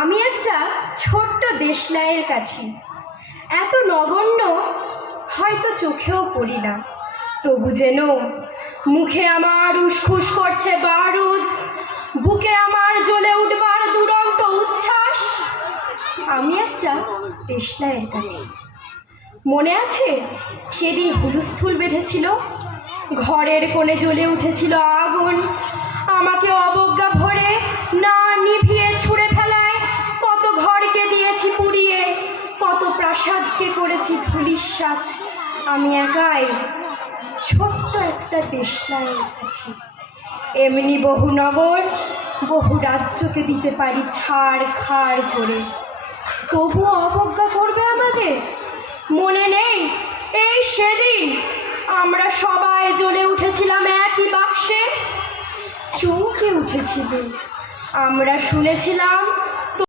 আমি একটা ছোট্ট দেশলাইয়ের কাছে, এত নগণ্য হয়তো চোখেও পড়ি না, তবু যেন মুখে আমার উসখুস করছে বারুদ, বুকে আমার জ্বলে উঠবার দুরন্ত উচ্ছ্বাস। আমি একটা দেশলাইয়ের কাছে। মনে আছে সেদিন হুলস্থুল বেঁধেছিল, ঘরের কোণে জ্বলে উঠেছিল আগুন, আমাকে অবজ্ঞা ভরে না নিভিয়ে ছুঁড়ে ফেলায় কত ঘরকে দিয়েছি পুড়িয়ে, কত প্রাসাদকে করেছি ধূলিসাৎ। আমি একাই ছোট্ট একটা দেশলাইয়ের কাছে। এমনি বহু নগর বহু রাজ্যকে দিতে পারি ছাড় খাড় করে, তবুও অবজ্ঞা করবে আমাদের। মনে নেই এই সেদিন আমরা সবাই জ্বলে উঠেছিলাম একই বাক্সে, চমকে উঠেছিল। আমরা শুনেছিলাম